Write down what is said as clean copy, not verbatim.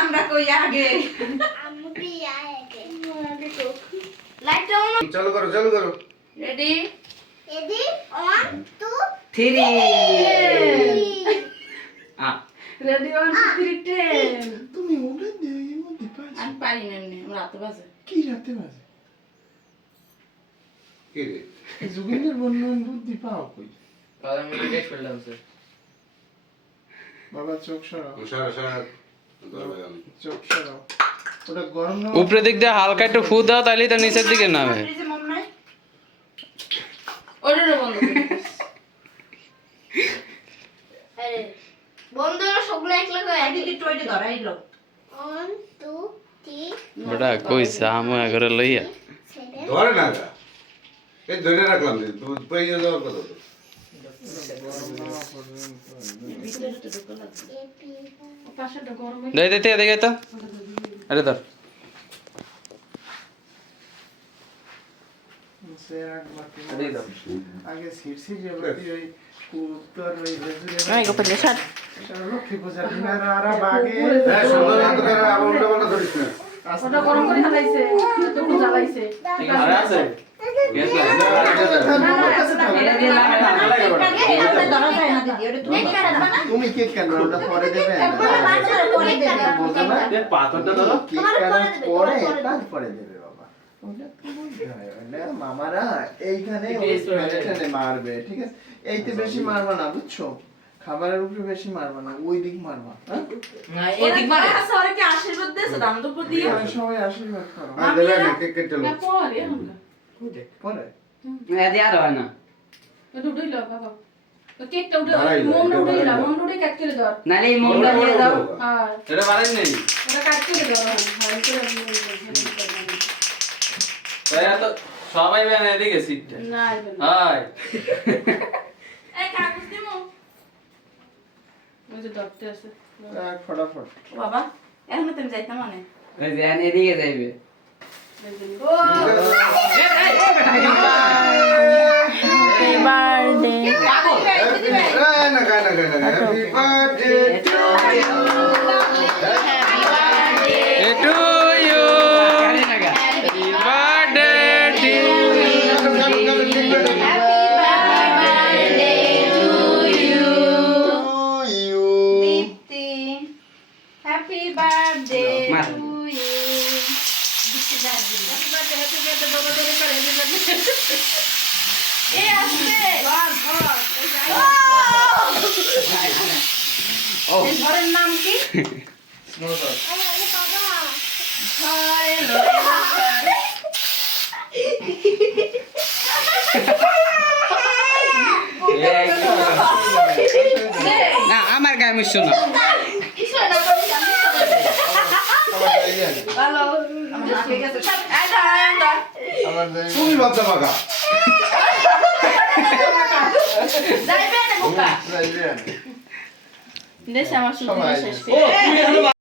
আমরা কই আগে চালু করো রেডি Ready? 1, 2, 3 রেডি 1 2 3 10 তুমি ওটা দিয়ে এর মধ্যে পাইছো আমি পারি না এমনি আমার রাতে বাজে কি রাতে বাজে কি রে যুগেন্দ্রের বর্ণন বুদ্ধি পাও কই আমি রেড ফেললাম স্যার বাবা চোখ সরাও সারা চোখ সরাও ওটা গরম না উপরের দিক দিয়ে হালকা একটু ফু দাও তাহলেই তো নিচের দিকে নামে এই যে মন নাই ওরে বন্ধ করে দিস। আরে বন্ধুরা সবগুলো এক লগে দিদি টয়টা ধরাইলো 1, 2, 3, বেটা কই সামু করে লইয়া 7, ধরে না গা এই ধরে রাখলাম যে তুই পেয়ে যাওয়ার কথা তো ভিতরে তো ঢোকা লাগবে পাশেটা গরম দে দে দে দেখে তো আরে ধর সে একবার আরে দাও আগে সিরসি যে বলতি ওই উত্তর ওই রেজুরে নাই গো পড়লে স্যার লক্ষ্মী পূজার দিন আর বাগে হ্যাঁ সুন্দর মতো করে আবার উল্টা পাল্টা ধরিস না ওটা গরম করে হালাইছে তো জ্বালাইছে ঠিক আছে আছে গ্যাস লাগে এটা দিয়ে লাগে ধরা যায় না দিদি ওটা তুমি তুমি কেক কেন ওটা পরে দেবে পরে দেবে বুঝো না এ পাথরটা ধরো কেক কাটার পরে তারপরে দেবে বাবা ওটা তো বুঝতে হয় না মামারা এইখানে ওই প্লেটে মারবে ঠিক আছে এইতে বেশি মারবা না বুঝছো খাবারের উপরে বেশি মারবা না ওই দিক মারবা হ্যাঁ না এদিক মারে সরে কি আশীর্বাদ দেছে দাম তো পর দিয়ে সবাই আশীর্বাদ করো আর দেবে না কেক কেটে লো পরে পরে এদি আর হয় না তো উড়ইলো বাবা তো কেকটা উড়ে মন উড়ইলা মন উড়ে কাট করে দাও নালে এই মনটা দিয়ে দাও হ্যাঁ এটা পারেন নাই ওটা কাট করে দাও হ্যাঁ করে তাই তো সবাই বেন এদিকে সিটটা না হাই এই কাগজ দিমু ওই যে ডক্টর আছে ফটাফট ও বাবা এখন তুমি যাইতা মানে ওই যে এদিকে যাইবে ও হ্যাপি বার্থডে না happy birthday to you to you happy birthday to Dipti happy birthday মার। To you Dipti happy birthday বাবা তোরে করে হ্যাপি বার্থডে এ আসছে ঘর ঘর এই ঘরের নাম কি আরে বাবা ঘরে লড়াই না আমার গায়ে মিশছো না ভালো ঠিক আছে আমার তুমি বাচ্চা বাগা যাইবে না বুকা যাইবে দেশ আমার সুযোগ সবাই। শেষ ও তুই